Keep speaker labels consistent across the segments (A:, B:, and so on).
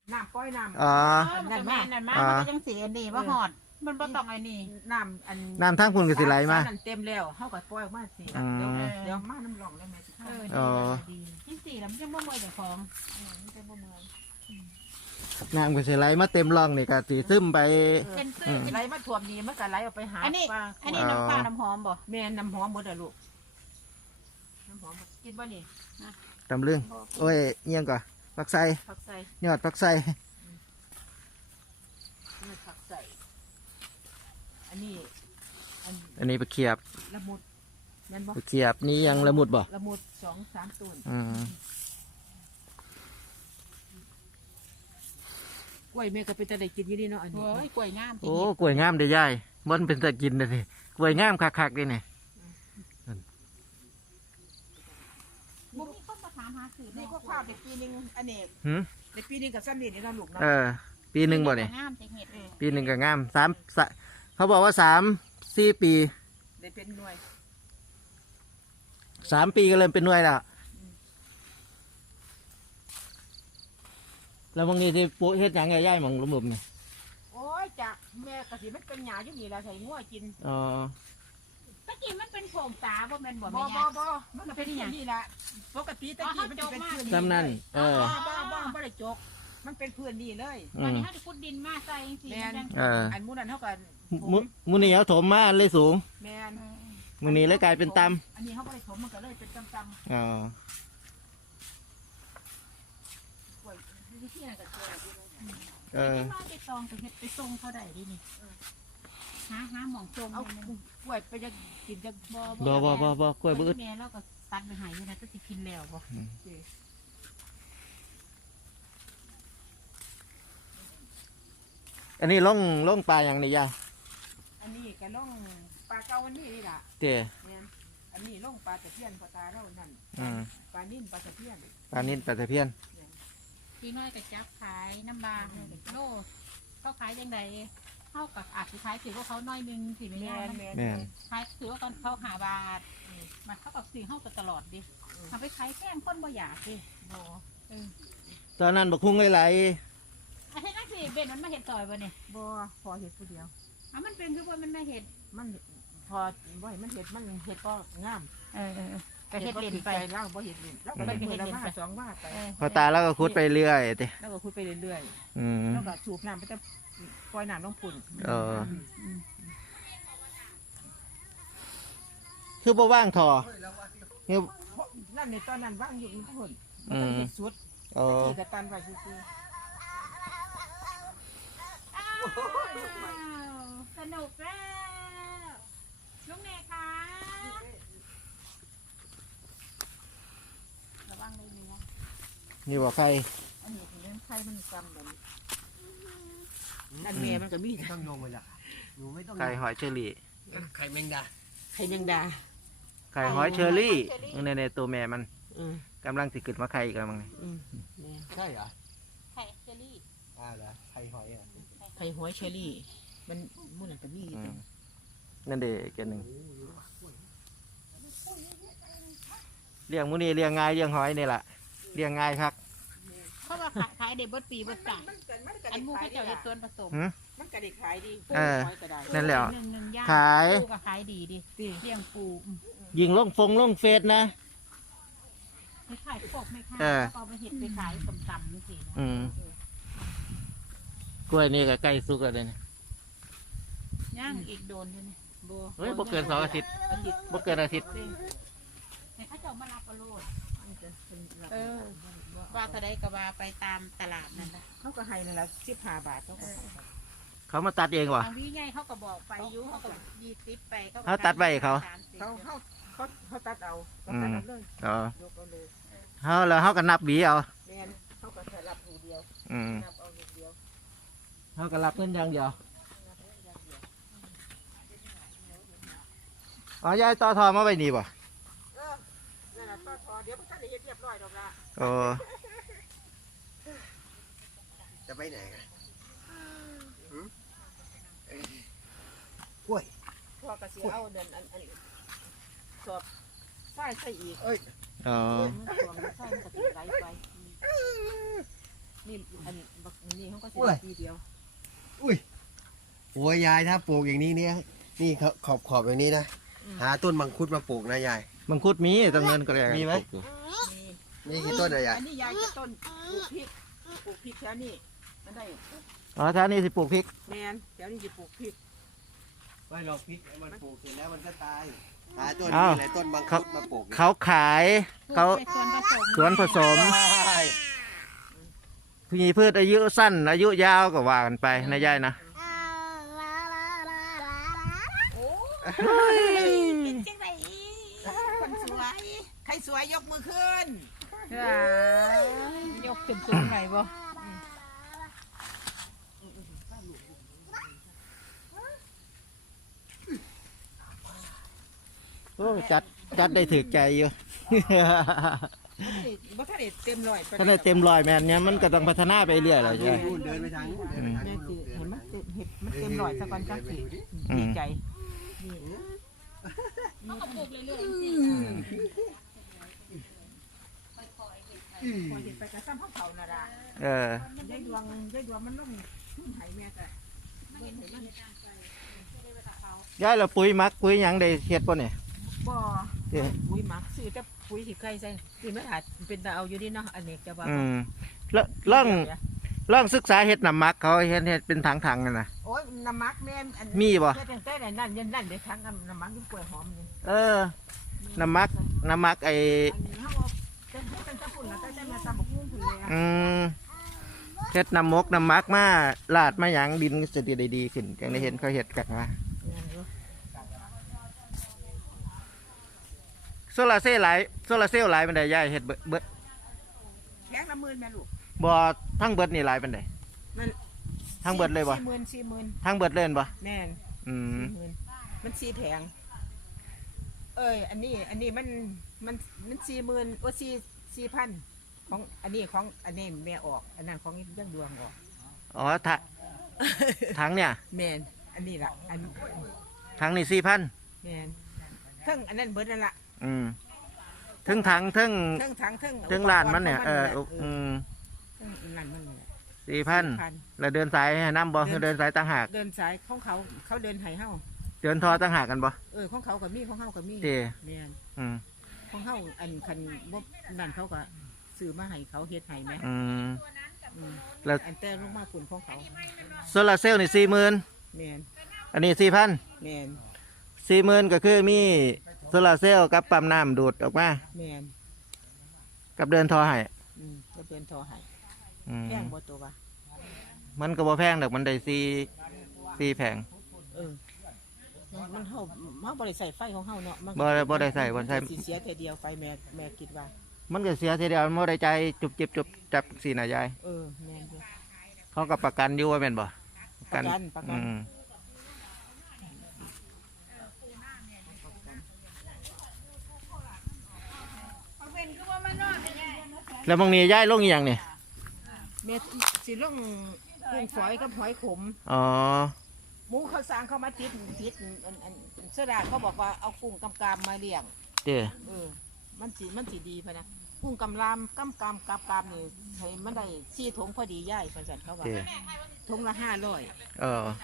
A: น้ำป้อยน้ำ
B: อ๋อ
C: นั่นมามันก็จังสีอันนี้ว่าหอดมันบ่ต้องไอ้นี่
A: น้ำอัน
B: น้ำทั้งคุณก็สิไหลมา
A: เต็มแล้วเขาก็ปล่อยออกมาสิ
B: อืม
A: เดี๋ยวมาน้ำรองแล้วแม่สิเข้าไป
B: อ๋อ
C: จังสีแล้วมันจะบ่เมื่อยเจ้าของ
A: มันจะบ่เมื่อย
B: น้ำก็สิไหลมาเต็มร่องนี่ก็สิซึมไป
C: เป็นซื้อ
A: ไหลมาท่วมดีมันก็ไหลออกไปหา
C: อันนี้
A: ปลา
C: อันนี้น้ำปลาน้ำหอมบ่
A: แม่น้ำหอมหมดอะลูกน้ำหอมหมดกินบ่นี่
B: ตำลึงโอ้ยเอียงก่อนผักไส่
A: ผักใส่
B: ยอดผักไส่
A: นี่ผักใส่อันนี้
B: อันนี้ไปเขียบ
A: ละมุดแม่นบ่
B: ไปเขียบนี่ยังละมุดบ่
A: ละมุด2-3ต้น
B: อืม
A: กล้วยแม่ก็เป็นตะได้กินอยู่นี่เนาะอันนี้
C: โอ้ยกล้วยงาม
B: โอ้กล้วยงามเด้อยายมันเป็นตะกินเลยกล้วยงามคักๆเด้นี่
C: บ่มีคนมาถามหาซื้อ
A: นี่
C: นี่
A: ก็ข้าวได้ปีนึงอันนี้
B: หืม
A: ได้ปีนึงกับซ้ำนี่นี่เนาะลูกเนาะ
B: เออ ปีหนึ่งบ่นี่
C: งามจังเฮ็ด
B: ปีหนึ่งก็งามเขาบอกว่า3-4 ปี
A: ได้เป็นหน่วย
B: 3 ปีก็เริ่มเป็นหน่วยแล้วแล้วบางทีที่ปุ๊เฮ็ดหยังไงย่ายหมองหลุมๆนี่
A: โอ้ยจากแม่ก็สิมันเป็นหญ้าอยู่นี่ล่ะใส่งัวกิน
B: อ๋อ
C: ตะกี้มันเป็นโผงตาบ่แม่นบ่
A: บ่
C: แม่
A: บ่
C: ยาย
A: บ่มันก็เป็นอย่างนี้ล่ะปกติตะกี้มันจะเป็นพื้น
B: ซ้ำนั่นเออ
A: บ่ได้จกมันเป็นพื้นนี่เลย
B: อื
C: ตอน
B: ม
C: นี้เฮาสิขุดดินมาใส่จังซี่มันจัง
B: เออ
A: อันหมู่นั้นเฮาก็
B: มุนี่เขาถมมาเลยสูง
A: แม่น
B: มุนี่เลยกลายเป็นต
A: อันนี้เฮาบ่ได้ถมมันก็เลยเป็นตำ
B: ำอ๋อ
A: ๆกล้วยวิธีนั้นก็แก่อยู่เลย
B: เออ
C: มาไปตองไปเฮ็ดไปส่งเขาได้ดินี่หาหม่องจม
A: เอา
C: นี่
A: กล้วยไปจะกินจะบ่
B: บ่กล้วยบ่อึด
C: แม่เราก็ตัดไปให้อยู่นะจะสิกินแล้วบ่
B: อันนี้ล่องปลาอย่างนี้ย่า
A: อันนี้ก็ล่องปลาเก่าอันนี้นี่ล่ะ
B: เต้
A: แม่นอันนี้ล่องปลาตะเพียนปลาตาเรานั่น
B: อืม
A: ปลานิ่มปลาตะเพียน
B: ปลานิ่นปลาตะเพียน
C: พี่น้อยก็จับขายน้ำบางโลเขาขายจังไดเฮากับอาจสิขายถือว่าเขาน้อยนึงสิแม่
A: แม่
C: ย่าน
A: แม่น
B: แม่น
C: ขายถือว่าเขาหาบาทมันเขากับซื้อเฮาก็ตลอดดิทำไปขายแพงคนบ่อยากดิ
A: บ่
B: ตอนนั้นบักคุ้งไหล
C: อันนี้นั่นสิเบนมันมาเห็ดซอยบ่เนี่ย
A: บ่พอเห็ดผู้เดียว
C: มันเป็นคือว่ามันมาเห็ด
A: มันพอบ่ให้มันเห็ดก็งาม
C: ก็เห็ดเล่นไป
A: เล่าบ่เห็ดเล่นเราก็ไปเห็ดละมา2ว่าไป
B: ๆพอตาแล้วก็คุดไปเรื่อยเต้
A: แล้วก็คุยไปเรื่อย
B: อืม
A: ๆแล้วก็สูบน้ำไปจะปล่อยน้ำลงปุ่น
B: เออ คือบ่ว่างทอคือ
A: นั่นในตอนนั้นว่างอยู่มันพุ่น
B: อืม
A: เห็ดสุด
B: เออ
A: ที่กระตันไว้ซื่อ
C: สนุกแล้วลุงเนคะระวังเลยเนื้อ
B: นี่บอกใคร
A: อันนี้ถึงนั้นไข่มันกำแบบนี้นั่นแม่มันก็มี
D: ต้องงงเลยล่ะหนูไม่ต้อง
B: ไข่หอยเชอรี่
D: ไข่แมงดา
A: ไข่แมงดา
B: ไข่หอยเชอรี่ในตัวแม่มัน
A: อืม
B: กำลังสิขึ้นมาไข่อีกแล้วมั้ง
A: อืมแม่
D: ใช่เหรอ
C: ไข่เจอรี่
D: เหรอไข่หอยอ่ะ
A: ไข่หอยเชอรี่ มันมุ่นนั่นก็มี
B: อืมนั่นเด็กกันหนึ่งเลี้ยงมุนี่เลี้ยงง่ายเลี้ยงหอยนี่แหละเลี้ยงง่ายครับ
C: เขาว่าขายเด็ดบดปีบดจ่ายอันมูเขาเจ้าเห็ดส่วนผสม
A: มันก็ได้ขายดี
B: เออ
A: หอยก็ได้
B: นั่นแหละ
C: หนึ่งย่าง
B: ขาย
C: ปูก็ขายดีดิเลี้ยงปู
B: ยิงลงลงเฟซนะ
C: ไม่ขายปกไม่ขาย
B: เออ
C: เขาเอาไปเห็ดไปขายต่ำๆนี่สิ
B: อืมกล้วยนี่ก็ใกล้สุกแล้วเนี่ย
C: ย่างอีกโดนเลยนี่
A: บัว
B: เฮ้ยบ่เกิน2 อาทิตย์บ่เกินอาทิตย์
C: ให้เขาเจ้ามารับเอาโลด
A: มันจะเป็นแบบ
C: ว่าถ้าได้ก็ว่าไปตามตลาดนั่นแหละ
A: เขาก็ให้นั่นแหละ15 บาทเขาก็ให้
B: เขามาตัดเองวะ
C: บางวิไงเขาก็บอกไปอยุเขาก็20ไปก็
B: เขาตัดไว้ให้เขา
A: เขาตัดเอาเขาตัดเอาเลย
B: อ๋อย
A: กเอาเลย
B: เขาก็นับหวีเอา
A: แม่นเขาก็แค่รับอยู่เดียว
B: อืม
A: นับเอาอยู่เดียว
B: เขาก็รับเงินอย่างเดียวอ๋อยายต่อทอมาไว้นี่บ่
A: นั่นแหละต่อเดี๋ยวมันก็ได้เฮ็ดเรียบร้อยดอกละ
B: โอ้
D: จะไปไหนกันกล้วย
A: พ่อก็สิเอาเดินอันสอบใส่อีก
D: เอ้ย
B: อ๋อ
A: มันสวมใส่มันก็สิไหลไปนี่อันบักนี่เขาก็สิปีเดียว
D: โอ้ยยายถ้าปลูกอย่างนี้เนี่ยนี่ขอบอย่างนี้นะหาต้นมังคุดมาปลูกนะยาย
B: มังคุดมีตำเงินก็เลย
D: มีไหม
B: ปลูกอยู่
D: นี่คือต้นอะไรยาย
A: อันนี้ยายจะต้นปลูกพริกแถวนี้มันได้
B: อ๋อท่านี่สิปลูกพริก
A: แมนแถวนี้จะปลูกพริก
D: ไม่หรอกพริกมันปลูกเสร็จแล้วมันก็ตายหาต้นนี้อะไรต้นมังคุดมาปลูก
B: เขาขายเขา
C: สวนผสม
B: สวนผสมมีพืชอายุสั้นอายุยาวก็ว่ากันไปนะยายนะ
A: เป็นจังไรคนสวยใครสวยยกมือขึ้นยกขึ้นสูงไหนบ่
B: โอ้จัดได้ถือใจอยู่
A: บ่ทันได้เต็มร้อย
B: ถ้าได้เต็มร้อยแม่นเนี่ยมันก็ต้องพัฒนาไปเรื่อยเลยใช่ไหม
D: เดินไปทางนู้นเดินไปทาง
A: แม่
D: นู้น
A: สิเห็นมันเต็มร้อยซะก่อนจังสิดีใจนี่
C: เขาก็ปลูกเรื่อยๆสิ
A: พอเห็นไปกระซ้ำห้องเขาน่ะดาย ยายดวงมันลงไห้แม่ก็
B: ยายเราปุ๋ยหมักปุ๋ยหยังได้เฮ็ดป่ะเนี่ย
A: บ่ปุ๋ยหมักซื้อแต่ปุ๋ยที่ใกล้ใส่ที่มันอาจเป็นตาเอาอยู่ดีเนาะอันนี้จะว่า
B: แล้วล่องศึกษาเฮ็ดน้ำหมักเขาเฮ็ดเป็นถังๆนั่นน่ะ
A: โอ้ยน้ำมักแม่นอัน
B: มีบ่
A: เฮ็ดตั้งแต่นั่นยันนั่นเดี๋ยวทั้งน้ำมักยิ่งกล้วยหอมนี่
B: น้ำหมักไอ้
A: อันนี้เฮาเอาเป็นตะปุ่นแล้วแต่แม่ตำบักหุ่งพุ่นเลย
B: เฮ็ดน้ำน้ำหมักมาลาดมาหยังดินก็จะได้ดีขึ้นจังได้เห็นเขาเฮ็ดกันว่าโซลาร์เซลล์หลายปานใดยายเฮ็ดเบิด
A: แข็งละ10,000แม่ลูก
B: บ่ทั้งเบิดนี่หลายปานใด
A: มัน
B: ทั้งเบิดเลยบ่
A: 40,000
B: ทั้งเบิดเลยบ่
A: แม่น 40,000มัน4แผงอันนี้มัน40,000โอ้4,000ของอันนี้แม่ออกอันนั้นของยังดวงออก
B: อ๋อถังเนี่ย
A: แม่นอันนี้ล่ะอัน
B: ถังนี่ 4,000
A: แม่นเทิงอันนั้นเบิดนั่นล่ะ
B: ถึงถังถึง
A: เทิงถังเทิง
B: ถึงลานมันเนี่ย
A: เทิงลานมันนี่แหละ
B: 4,000แล้วเดินสายให้น้ำบ่คือเดินสายต่างหาก
A: เดินสายของเขาเดินให้เฮา
B: เดินทอต่างหากกันบ่
A: ของเขาก็มีของเฮาก็มี
B: เด้
A: แม่น
B: อืม
A: ของเฮาอันคันบ่นั่นเขาก็ซื้อมาให้เขาเฮ็ดให้แม่
B: แล้ว
A: อันแต่ลงมาคุณของเขา
B: โซลาร์เซลล์นี่ 40,000
A: แม่น
B: อันนี้ 4,000
A: แม่น
B: 40,000ก็คือมีโซลาร์เซลล์กับปั๊มน้ำดูดออกมา
A: แม่น
B: กับเดินทอให้
A: ก็เดินทอให้
B: อืม
A: แพงบ่ตัวว่า
B: มันก็บ่แพงดอกมันได้4แผง
A: มันเฮาบ่ได้ใส่ไฟของเฮาเนาะมัน
B: บ่ได้ใส่บ่ใส่
A: สิเสียแต่เดียวไฟแม่คิดว่า
B: มันก็เสียทีเดียวมันบ่ได้ใจจุบจิบจุบจับสิน่ะยาย
A: แม่นอยู่
B: เขาก็ประกันอยู่ว่าแม่นบ่
A: ประกัน
B: แล้วบางนี้ย้ายลงอีหยังนี่
A: แม่สิลงกุ้งฝอยกับหอยขม
B: อ๋อ
A: หมูเขาสร้างเขามาจิตอันเสดาเขาบอกว่าเอากุ้งกำกามมาเลี้ยง
B: เด้
A: มันสิดีพะนะกุ้งกำลามกำกามนี่ให้มันได้4 ถุงพอดีย่ายเพิ่นสั่นเขาว่า
B: เด้
A: ถุงละ500
B: เออ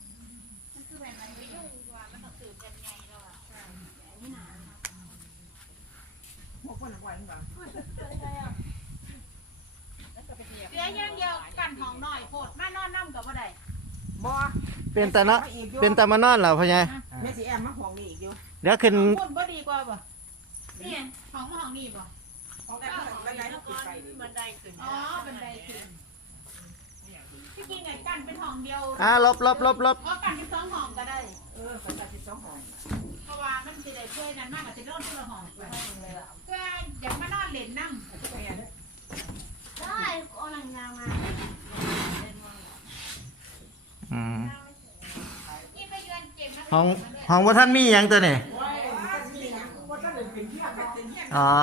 C: เสียอย่างเดียวกันห้องน้อยโพดมานอนน้ำกับว่าใด
A: บ่
B: เป็นตามานอนเหรอพ่อใหญ่
A: แม่สิแอมมาห้องนี้อีกอยู่
B: เดี๋ยวขึ้น
C: พูดบ่ดีกว่าบ่นี่ห้องมาห้องนี้บ่
A: ห้องบันไดเขาปิดไฟดิ
C: บันไดขึ้นอ๋อบันไดขึ้นที่จริงไงกันเป็นห้องเดียว
B: ลบ
C: เพราะกันเป็น2ห้องก็ได้
A: เขาจัด12ห้อง
C: เพราะว่ามันสิได้ช่วยนั้นมากกว่าสินอนคนละห้องเพื่ออยากมานอนเล่นน้ำ ได้เอาหลังงานมา
B: อืม
C: นี่ไปเยือนเจ็บนะ
B: ห้องว่าท่านมีหยังตัวนี่อ๋อ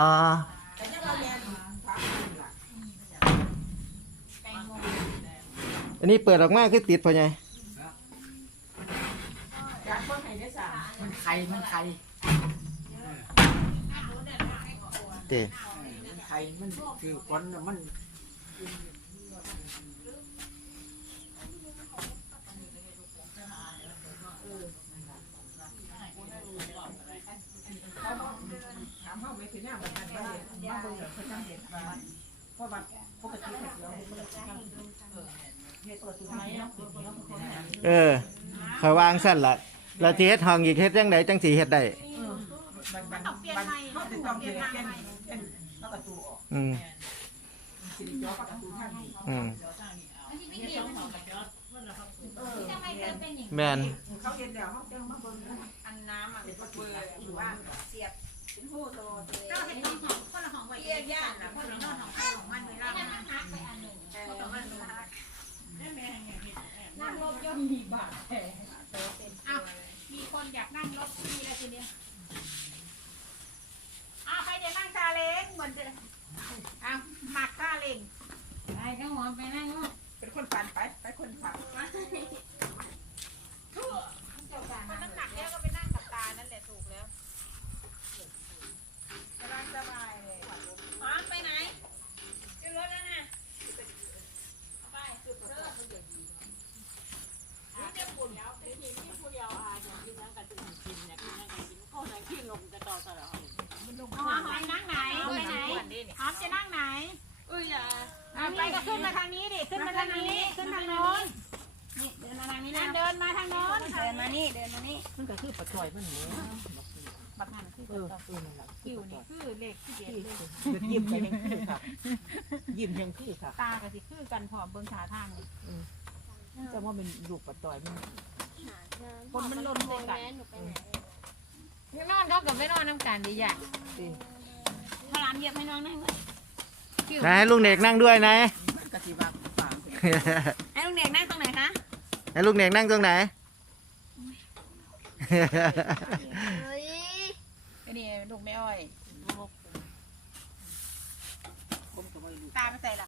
B: อันนี้เปิดออกมาคือติดพ่อใหญ่
A: มันไข่
B: เด้
A: มันไข่มันคือคนมัน
B: เออคอยวางสั้นละเราสิเฮ็ดห้องอีกเฮ็ดจังไดจังสิเฮ็ดได้
A: มัน
C: ต้องเปลี่ยนใหม่
A: เขาจะต้องเปลี่ยนประตูออก
B: อืม
A: สิริยอประตูท่านนี้
B: อืม
C: จะไม่เคยเป็นอย่าง
B: แม่น
A: เขาเห็นแล้วเขาจะมาเบิ่งอันน้ำเป็นประตูหรือว่าเสียบเป็นหูโต
C: ก็เห็นต้องหอมคนละหอมไว้เยี่ยย่านนะคนละนอนหอมของมันเวลามันหักไปอันหนึ่งนั่งรถยนต์มีบาทอ้าวมีคนอยากนั่งรถมีอะไรทีเดียวอ้าวใครจะนั่งซาเล้งเหมือนจะอ้าวหมักซาเล้งไปก็หัวไปนั่งรถ
A: เป็นคนฝันไปคนฝัน
C: มันน้ำหนักแล้วก็ไปนั่งกับตานั่นแหละถูกแล้วสบายสบายเลยพร้อมไปไหนขึ้นรถแล้วนะไปขึ้นรถนี่จะปุ่นแล้วเป็นทีมที่ผู้เดียวอย่างที่นั่งกันถึงกินเนี่ยกินนั่งกันกินข้าวนั่งขี้ลงจะต่อตลอดหอมนั่งไหนไปไหนหอมจะนั่งไหนไปก็ขึ้นมาทางนี้ดิขึ้นมาทางนี้ขึ้นทางโน้นนี่เดินมาทางนี้นะเดินมาทางโน้นเดินมานี่เดินมานี่
A: มันก็คือประตูมันนี่
C: บักหันคือ
A: นั่นแหละ
C: คิวนี่คือเลขที่เด็ดเลย
A: ยิ้มยังคือค่ะยิ้มยังคือค่ะ
C: ตากับสิคือกันพร้อมเบิ่งขาทางนี่
A: จะว่าเป็นลูกประตูมัน
C: คนมันล้นใส่กันไม่นอนเขากับไม่นอนน้ำกันดีอย่างพลานเหยียบให้น้องนั่ง
B: นะให้ลุงเด็กนั่งด้วยนะ
A: มันก็สิว่าฝัง
C: ให้ลุงเด็กนั่งตรงไหนคะ
B: ให้ลุงเด็กนั่งตรงไหน
C: นี่ลูกแม่อ้อยตาไปใส่ละ